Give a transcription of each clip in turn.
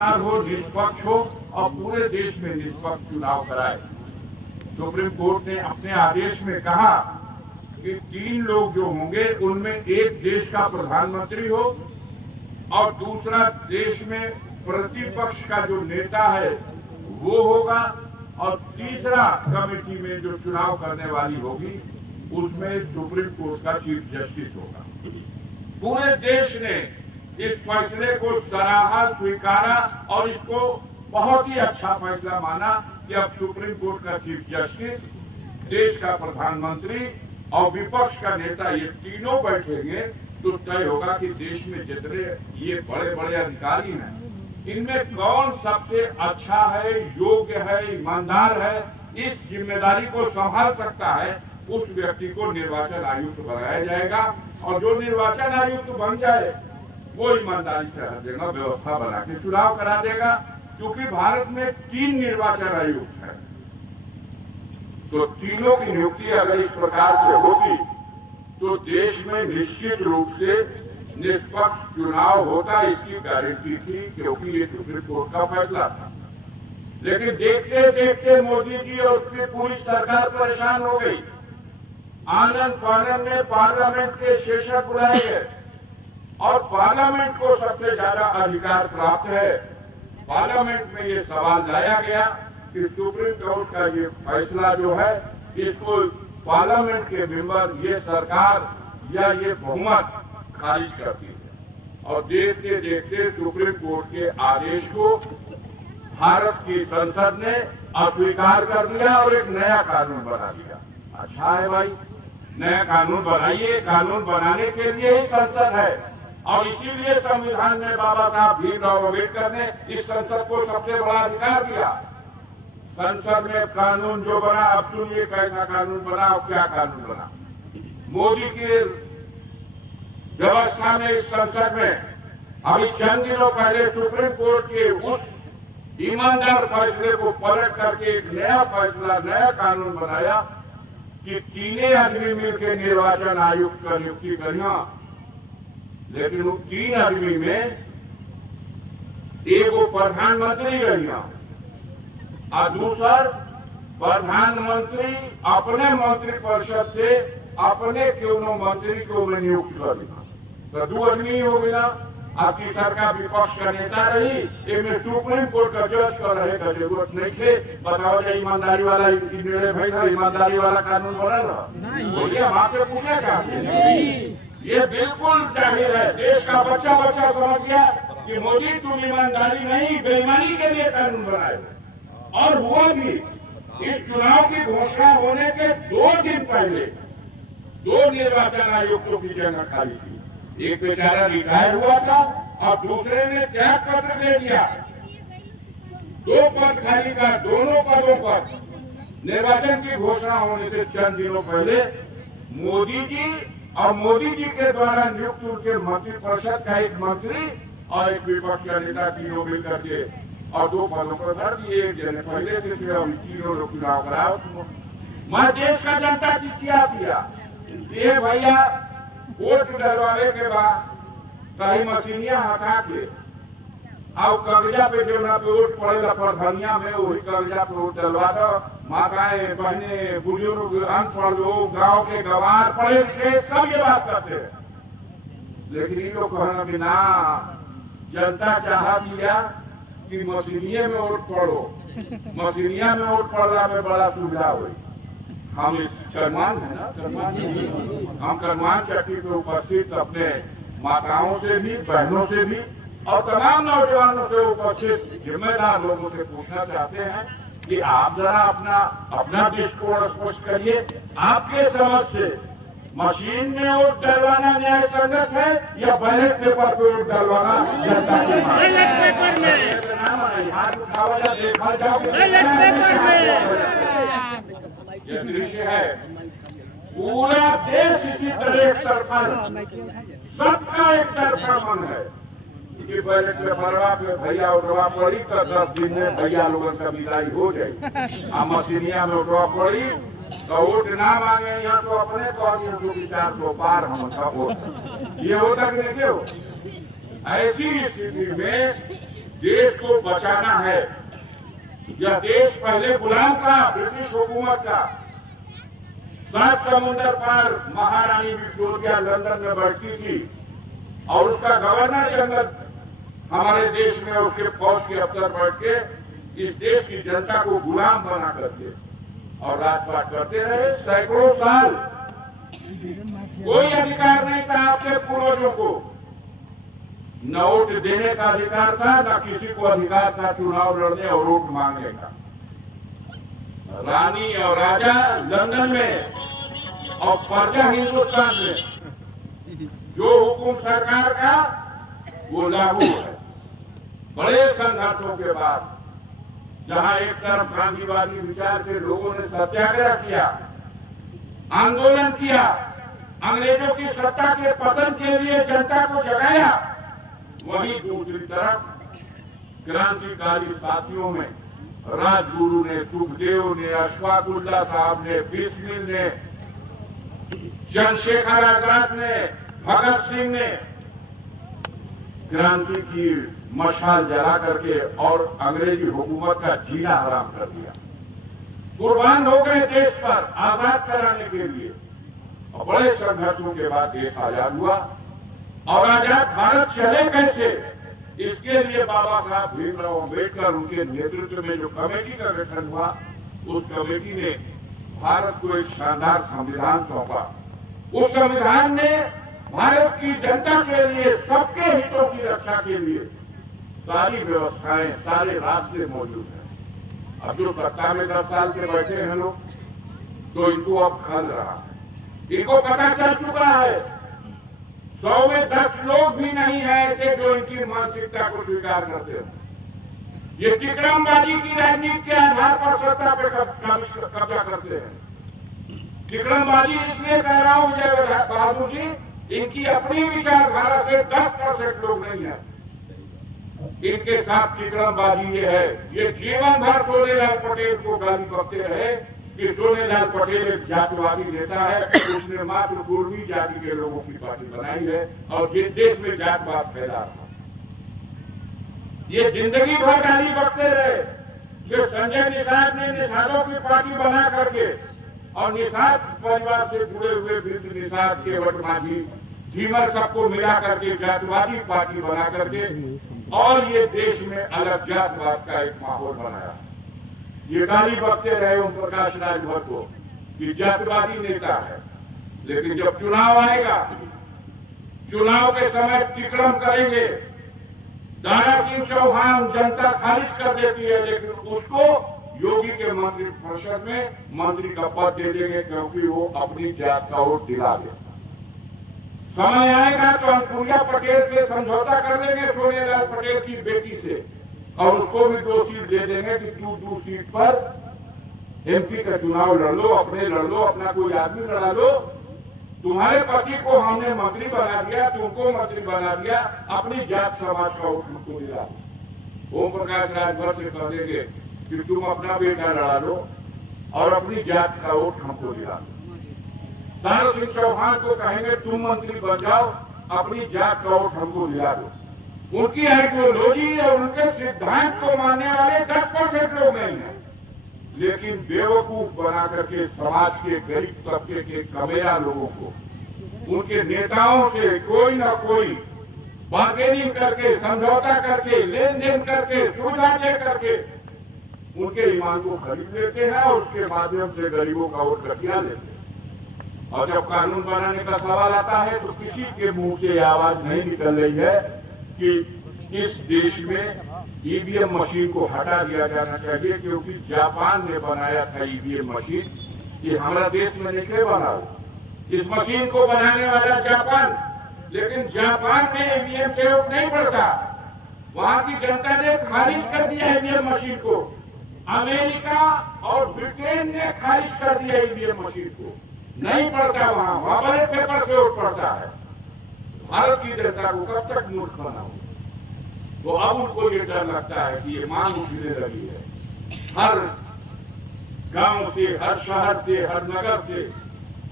हो, निष्पक्ष हो और पूरे देश में निष्पक्ष चुनाव कराए। सुप्रीम कोर्ट ने अपने आदेश में कहा कि 3 लोग जो होंगे उनमें एक देश का प्रधानमंत्री हो और दूसरा देश में प्रतिपक्ष का जो नेता है वो होगा और तीसरा कमेटी में जो चुनाव करने वाली होगी उसमें सुप्रीम कोर्ट का चीफ जस्टिस होगा। पूरे देश ने इस फैसले को सराहा, स्वीकारा और इसको बहुत ही अच्छा फैसला माना कि अब सुप्रीम कोर्ट का चीफ जस्टिस, देश का प्रधानमंत्री और विपक्ष का नेता ये तीनों बैठेंगे तो तय होगा कि देश में जितने ये बड़े बड़े अधिकारी हैं इनमें कौन सबसे अच्छा है, योग्य है, ईमानदार है, इस जिम्मेदारी को संभाल सकता है, उस व्यक्ति को निर्वाचन आयुक्त बनाया जाएगा और जो निर्वाचन आयुक्त बन जाए वो ईमानदारी से हर जगह व्यवस्था बना के चुनाव करा देगा। क्योंकि भारत में 3 निर्वाचन आयुक्त हैं तो तीनों की नियुक्ति अगर इस प्रकार से होती तो देश में निश्चित रूप से निष्पक्ष चुनाव होता, इसकी गारंटी थी क्योंकि ये सुप्रीम कोर्ट का फैसला था। लेकिन देखते देखते मोदी जी और उसकी पूरी सरकार परेशान हो गई। आनंद फानंद में पार्लियामेंट के सेशन बुलाए गए और पार्लियामेंट को सबसे ज्यादा अधिकार प्राप्त है। पार्लियामेंट में ये सवाल लाया गया कि सुप्रीम कोर्ट का ये फैसला जो है इसको पार्लियामेंट के मेंबर, ये सरकार या ये बहुमत खारिज करती है और देखते देखते सुप्रीम कोर्ट के आदेश को भारत की संसद ने अस्वीकार कर दिया और एक नया कानून बना दिया। अच्छा है भाई, नया कानून बनाइए, कानून बनाने के लिए ही संसद है और इसीलिए संविधान में बाबा साहब भीमराव अम्बेडकर ने इस संसद को सबसे बड़ा अधिकार दिया। संसद में कानून जो बना, अब सुनिए कैसा कानून बना और क्या कानून बना। मोदी की व्यवस्था में इस संसद में अभी चंद दिनों पहले सुप्रीम कोर्ट के उस ईमानदार फैसले को पलट करके एक नया फैसला, नया कानून बनाया कि 3 आदमी मिलकर निर्वाचन आयुक्त का नियुक्ति करिए। लेकिन उन 3 आदमी में एक वो प्रधानमंत्री रहिए और दूसरा प्रधानमंत्री अपने मंत्रिपरिषद से अपने क्यों मंत्री को मैं नियुक्त कर दिया तो 2 आदमी हो गया। आपकी सरकार विपक्ष का नेता रही, इनमें सुप्रीम कोर्ट का जज कर रहे का जरूरत नहीं थे। बताओ जो ईमानदारी वाला निर्णय भाई था, ईमानदारी वाला कानून बना ना, बोलिए हम आपसे पूछेगा। ये बिल्कुल जाहिर है, देश का बच्चा बच्चा समझ गया कि मोदी तुम ईमानदारी नहीं बेईमानी के लिए कानून बनाए। और हुआ भी, इस चुनाव की घोषणा होने के 2 दिन पहले 2 निर्वाचन आयुक्तों की जगह खाली थी। एक बेचारा रिटायर हुआ था और दूसरे ने त्याग पत्र दे दिया। 2 पद खाली का, दोनों पदों पर निर्वाचन की घोषणा होने से चंद दिनों पहले मोदी जी और मोदी जी के द्वारा नियुक्त उनके मंत्रिपरिषद का एक मंत्री और एक विपक्ष का नेता तीनों मिल करके और 2 पदों पर धर दिए। एक जने पहले से फिर हम तीनों लोग चुनाव कराओ। मैं देश का जनता चिट्ठिया दिया ये भैया वोट डलवाने के बाद कहीं मशीनियां हटा के और कब्जा पे जो ना पे वोट पड़ेगा प्रधानिया में वही कब्जा पे वोट डलवा दो। माताएं, बहने, बुजुर्ग, अनपढ़ लोग, गांव के गंवार, पढ़े से सब ये बात करते हैं। लेकिन इन लोग कहना कि ना, जनता चाह दिया कि मशीनिया में वोट पड़ो, मशीनिया में वोट पड़ला में बड़ा सुविधा हुई। हम इस कर्मान है ना, हम कर्मान चक्की पे उपस्थित अपने माताओं से भी, बहनों से भी और तमाम नौजवानों से उपस्थित जिम्मेदार लोगों से पूछना चाहते हैं कि आप जरा अपना दृष्टिकोण स्पष्ट करिए। आपके समझ से मशीन में वोट डलवाना न्याय संगत है या बैलेट पेपर पे वोट डलवाना जनता की मांग है? हाथ उठाओ या देखा जाओ। ये दृश्य है, पूरा देश इसी तरह एक तरफा, सबका एक तरफा मन है कि बैलेट पेपरवा पे भैया उठवा पड़ी तो 10 दिन में भैया लोगों का विदाई हो जाए। आ मशीनिया में उठवा पड़ी तो वोट ना मांगे यहाँ तो अपने तो 400 पार हम सब वोट ये होता कि नहीं हो। ऐसी स्थिति में देश को बचाना है। यह देश पहले गुलाम था ब्रिटिश हुकूमत का। 7 समुंदर पार महारानी विक्टोरिया लंदन में बैठती थी और उसका गवर्नर जनरल हमारे देश में उसके फौज के अफसर बैठ के इस देश की जनता को गुलाम बना करके और राजपाट करते रहे सैकड़ों साल। कोई अधिकार नहीं था आपके पूर्वजों को, न वोट देने का अधिकार था, न किसी को अधिकार था चुनाव लड़ने और वोट मांगने का। रानी और राजा लंदन में और प्रजा हिंदुस्तान में। जो हुकुम सरकार का वो लागू है। बड़े संघर्षों के बाद जहां एक तरफ गांधीवादी विचार के लोगों ने सत्याग्रह किया, आंदोलन किया, अंग्रेजों की सत्ता के पतन के लिए जनता को जगाया, वहीं दूसरी तरफ क्रांतिकारी साथियों में राजगुरु ने, सुखदेव ने, अशफाकुल्लाह साहब ने, बिस्मिल ने, चंद्रशेखर आजाद ने, भगत सिंह ने क्रांति की मशाल जला करके और अंग्रेजी हुकूमत का जीना हराम कर दिया। कुर्बान हो गए देश पर आजाद कराने के लिए और बड़े संघर्षों के बाद देश आजाद हुआ। और आजाद भारत चले कैसे, इसके लिए बाबा साहब भीमराव अम्बेडकर उनके नेतृत्व में जो कमेटी का गठन हुआ, उस कमेटी ने भारत को एक शानदार संविधान सौंपा। उस संविधान ने भारत की जनता के लिए, सबके हितों की रक्षा के लिए सारी व्यवस्थाएं, सारे रास्ते मौजूद हैं। अब जो सत्ता में 10 साल से बैठे हैं लोग, तो इनको अब खल रहा है। इनको पता चल चुका है 100 में 10 लोग भी नहीं है ऐसे जो इनकी मानसिकता को स्वीकार करते हैं। ये टिकड़मबाजी की राजनीति के आधार पर सत्ता पे कब्जा करते हैं। टिकड़मबाजी इसलिए कह रहा हूं विजय बहादुर जी, इनकी अपनी विचारधारा से 10% लोग नहीं है। इनके साथ टिकड़मबाजी ये है, ये जीवन भर सोनेलाल पटेल को गाली बकते रहे कि सोनेलाल पटेल एक जातिवादी नेता है, उसने मात्र पूर्वी जाति के लोगों की पार्टी बनाई है और जिस देश में जातवाद फैला था। ये जिंदगी भर गाली बकते रहे। जो संजय निषाद ने निषादों की पार्टी बना करके और निषाद परिवार से जुड़े हुए वृद्ध निषाद, केवट माझी, झीमर सबको मिला करके जातिवादी पार्टी बना करके और ये देश में अलग जातवाद का एक माहौल बनाया। ये गाली बकते रहे ओम प्रकाश राजभर को कि जातिवादी नेता है, लेकिन जब चुनाव आएगा, चुनाव के समय टिकड़म करेंगे। दारा सिंह चौहान जनता खारिज कर देती है, लेकिन उसको योगी के मंत्री परिषद में मंत्री का पद दे देंगे क्योंकि वो अपनी जात का वोट दिला दे। समय आएगा तो अनुप्रिया पटेल से समझौता कर लेंगे, सोनेलाल पटेल की बेटी से, और उसको भी 2 सीट दे देंगे कि तू 2 सीट पर एमपी का चुनाव लड़ लो, अपना कोई आदमी लड़ा लो। तुम्हारे पति को हमने मंत्री बना दिया, तुमको मंत्री बना दिया, अपनी जात समाज का वोट हमको दिला। ओम प्रकाश राजभर से कह देंगे कि तुम अपना बेटा लड़ा लो और अपनी जात का वोट हमको दिला दो। दारा सिंह चौहान को कहेंगे तुम मंत्री बन जाओ, अपनी जात का वोट हमको दिला दो। उनकी आइडियोलॉजी और उनके सिद्धांत को मानने वाले 10% लोग नहीं है, लेकिन बेवकूफ बना करके समाज के गरीब तबके के कमेरा लोगों को उनके नेताओं से कोई न कोई बार्गेनिंग करके, समझौता करके, लेन देन करके, सुविधा दे करके उनके ईमान को खरीद लेते हैं और उसके माध्यम से गरीबों का वोट गठिया लेते हैं। और जब कानून बनाने का सवाल आता है तो किसी के मुंह से आवाज नहीं निकल रही है कि इस देश में ईवीएम मशीन को हटा दिया जाना चाहिए, क्योंकि जापान ने बनाया था ईवीएम मशीन, ये हमारा देश में नहीं बना। इस मशीन को बनाने वाला जापान, लेकिन जापान में ईवीएम से वोट नहीं पड़ता। वहां की जनता ने खारिज कर दिया ईवीएम मशीन को। अमेरिका और ब्रिटेन ने खारिज कर दिया ईवीएम मशीन को, नहीं पड़ता वहां बैलेट पेपर से वोट पड़ता है। भारत की जनता को कब तक मूर्ख बनाओ? तो अब उनको ये डर लगता है कि ये मांग उठने लगी है हर गांव से, हर शहर से, हर नगर से।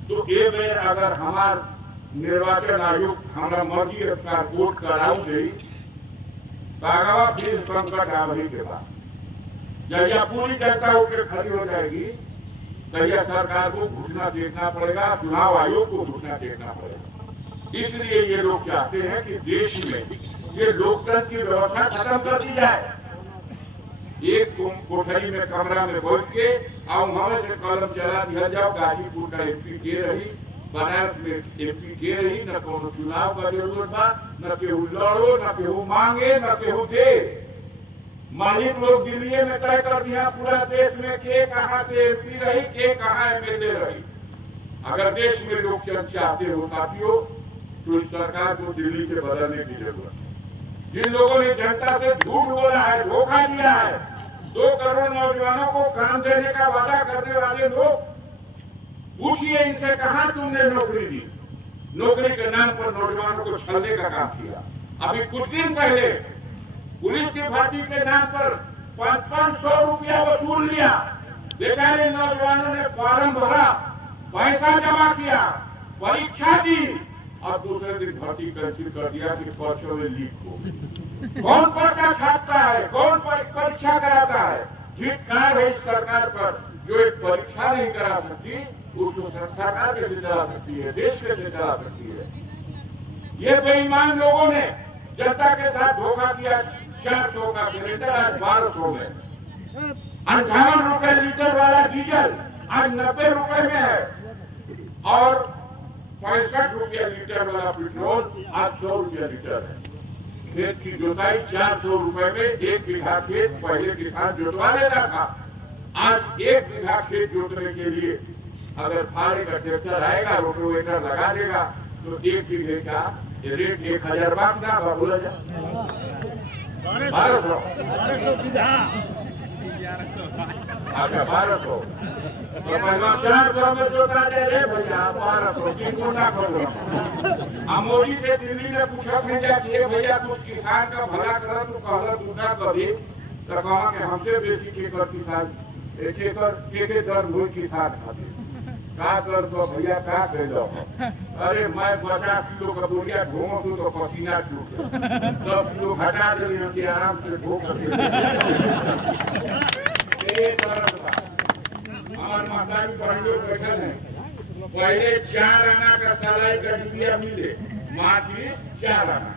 तो ये में अगर हमार निर्वाचन आयोग हमारा मर्जी अनुसार वोट कराऊ गई तागवा फिर संकट आ वही के बाद जब यह पूरी जनता होकर खड़ी हो जाएगी तो यह सरकार को घुटना देखना पड़ेगा, चुनाव आयोग को घुटना देखना पड़ेगा। इसलिए ये लोग चाहते हैं कि देश में ये लोकतंत्र की व्यवस्था खत्म कर दी जाए। एक कोठरी में कमरा में बैठ के और वहां से कलम चला दिया जाओ, गाजीपुर का एमपी के रही, बनारस में एमपी के रही, न कोनो चुनाव का जरूरत बा, न केहू लड़ो, न केहू मांगे, न केहू दे। मालिक लोग दिल्ली में तय कर दिया पूरा देश में के कहां से एमपी रही, के कहां एमएलए रही। अगर देश में लोग चाहते हो साथियों तो इस सरकार को दिल्ली से बदलने की जरूरत है। जिन लोगों ने जनता से झूठ बोला है, धोखा दिया है, 2 करोड़ नौजवानों को काम देने का वादा करने वाले लोग, पूछिए इनसे कहां तुमने नौकरी दी। नौकरी के नाम पर नौजवानों को छलने का काम किया। अभी कुछ दिन पहले पुलिस की भर्ती के नाम पर 500 रुपया वसूल लिया। बेचारे नौजवानों ने फॉर्म भरा, पैसा जमा किया, परीक्षा दी और दूसरे दिन भर्ती कैंसिल कर दिया कि पर्चों में लीक हो। कौन पर्चा छापता है, कौन परीक्षा कराता है? धिक्कार है इस सरकार पर जो एक परीक्षा नहीं करा सकती, उसको सरकार कैसे चला सकती है, देश कैसे चला सकती है। ये बेईमान लोगों ने जनता के साथ धोखा किया। 400 का सिलेंडर आज 1200 में, 58 रुपए लीटर वाला डीजल आज 90 रुपए में है और 65 रुपया लीटर वाला पेट्रोल आज 100 रुपया लीटर है। खेत की जोताई 400 रुपए में 1 बीघा खेत पहले किसान जोतवा लेता था। आज 1 बीघा खेत जोतने के लिए अगर फाड़े का ट्रैक्टर आएगा, रोटोवेटर लगा देगा तो 1 बीघे का रेट 1000 बात ना बोला जाए 1200। अच्छा 1200 तो पहला 400 में जोता दे रे भैया 1200 3 गुना कर दो। मोदी से दिल्ली में पूछा भेजा कि भैया कुछ किसान का भला कर तू कहला दूसरा कभी तो कहा कि हमसे बेसी के कर किसान एक एक दर हुई किसान खाते का कर तो भैया का कह दो। अरे मैं 50 किलो का बोरिया ढोंग दूं तो पसीना छूट गया, 10 किलो घटा दे कि आराम से ढो कर हमारे माता भी बड़े लोग बैठे हैं। पहले 4 आना का सलाई का डिबिया मिले, माँ की 4 आना